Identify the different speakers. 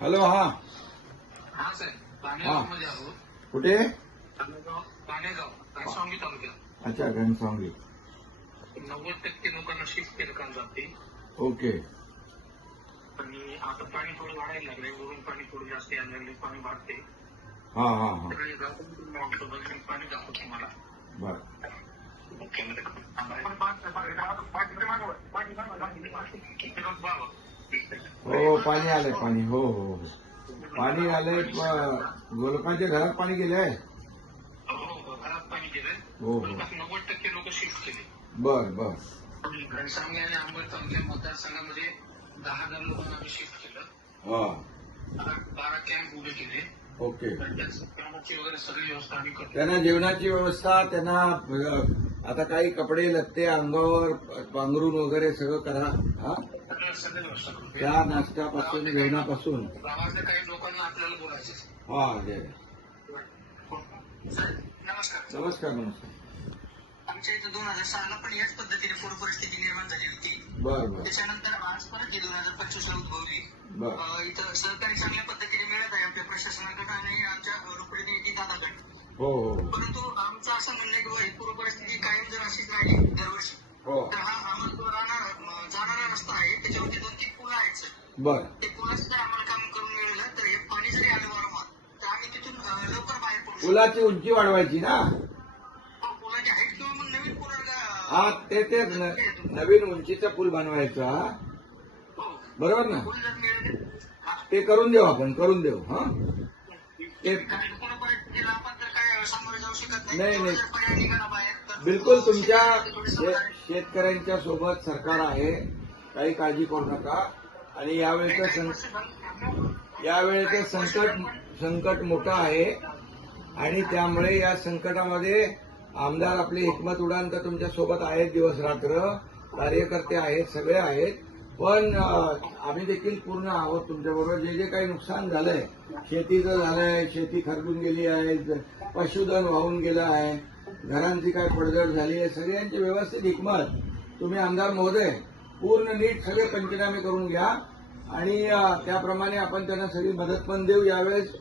Speaker 1: Hello हा
Speaker 2: हा साहेब पाण्यामध्ये आहोत
Speaker 1: कुठे
Speaker 2: घनसावंगी तालुक्यात
Speaker 1: अच्छा घनसावंगी
Speaker 2: नव्वद टक्के लोकांना शिफ्ट केलं काल जाते
Speaker 1: ओके
Speaker 2: आणि आता पाणी थोडं वाढायला लागलंय वरून पाणी थोडं जास्त यायला लागले पाणी वाढते
Speaker 1: हा हा हा
Speaker 2: तर हे गावातून मी पाणी दाखवतो तुम्हाला
Speaker 1: बर हो पाणी आलंय पाणी. हो हो हो. पाणी आलंय गोलकांच्या घरात पाणी गेलंय
Speaker 2: हो घरात पाणी गेलंय?
Speaker 1: हो हो.
Speaker 2: नव्वद टक्के लोक शिफ्ट केले
Speaker 1: बर बर.
Speaker 2: आणि घनसावंगी आणि अंबड तालुक्या मतदारसंघामध्ये दहा हजार लोकांना आम्ही शिफ्ट केलं.
Speaker 1: हा.
Speaker 2: बारा कॅम्प उभे केले.
Speaker 1: ओके.
Speaker 2: वगैरे सगळी व्यवस्था आम्ही करतो.
Speaker 1: त्यांना जेवणाची व्यवस्था त्यांना आता काही कपडे लत्ते अंगावर पांघरून वगैरे सगळं करा. हा? त्या नाश्त्यापासून जेवणापासून
Speaker 2: गावातल्या काही लोकांना आपल्याला बोलायचे
Speaker 1: हा जय
Speaker 2: साहेब, नमस्कार.
Speaker 1: नमस्कार नमस्कार.
Speaker 2: आमच्या इथं दोन हजार सहाला पण याच पद्धतीने पूर परिस्थिती निर्माण झाली होती.
Speaker 1: बर बर.
Speaker 2: त्याच्यानंतर आज परत ही दोन हजार पंचवीस ला उद्भवली.
Speaker 1: बर.
Speaker 2: अं, इथं सहकार्य चांगल्या पद्धतीने मिळत आहे आमच्या प्रशासनाकडे आणि आमच्या लोकप्रतिनिधी दादाकडे.
Speaker 1: हो हो.
Speaker 2: परंतु आमचं असं म्हणणं आहे की बाबा ही पूर परिस्थिती कायम जर अशीच राहिली दरवर्षी
Speaker 1: हो.
Speaker 2: तर हा आम्हाला जो राहणार अं, जाणारा रस्ता आहे त्याच्यावरती दोन तीन पुलं आहेत सर.
Speaker 1: बर.
Speaker 2: ते पुलाचं जर आम्हाला काम करून मिळालं तर हे पाणी जरी आलं वारंवार तर आम्ही तिथून अं, लवकर बाहेर पडू शकतो.
Speaker 1: पुलाची उंची वाढवायची ना?
Speaker 2: हो, पुलाची हाईट किंवा मग नवीन पूल
Speaker 1: हा ते तेच न- नवीन उंचीचा पूल बनवायचा
Speaker 2: हो?
Speaker 1: बरोबर ना?
Speaker 2: पूल जर मिळाले हा.
Speaker 1: ते करून देऊ आपण करून देऊ हा? ते
Speaker 2: कारण पूर्ण परिस्थितीला आपण तर काय सामोरे जाऊ शकत नाही.
Speaker 1: नाही,
Speaker 2: तेवढं
Speaker 1: नाही.
Speaker 2: जर पर्याय निघाला बाहेर तर
Speaker 1: बिलकुल तुमच्या
Speaker 2: थोडी
Speaker 1: शे-
Speaker 2: समाधान-
Speaker 1: शेतकऱ्यांच्या सोबत सरकार आहे. काही काळजी करू नका. आणि यावेळेचं सं- यावेळेचं संकट संकट मोठं आहे. आणि त्यामुळे या संकटामध्ये आमदार आपले हिकमत उडान तर तुमच्यासोबत आहेत दिवस रात्र. कार्यकर्ते आहेत सगळे आहेत. पण आम्ही देखील पूर्ण आहोत तुमच्याबरोबर. जे जे काही नुकसान झालंय शेतीचं झालंय शेती खरडून गेली आहे पशुधन वाहून गेलं आहे घरांची काय पडझड झाली आहे सगळ्यांची व्यवस्थित हिकमत. तुम्ही आमदार महोदय पूर्ण नीट सगळे पंचनामे करून घ्या. आणि त्याप्रमाणे आपण त्यांना सगळी मदत पण देऊ. यावेळेस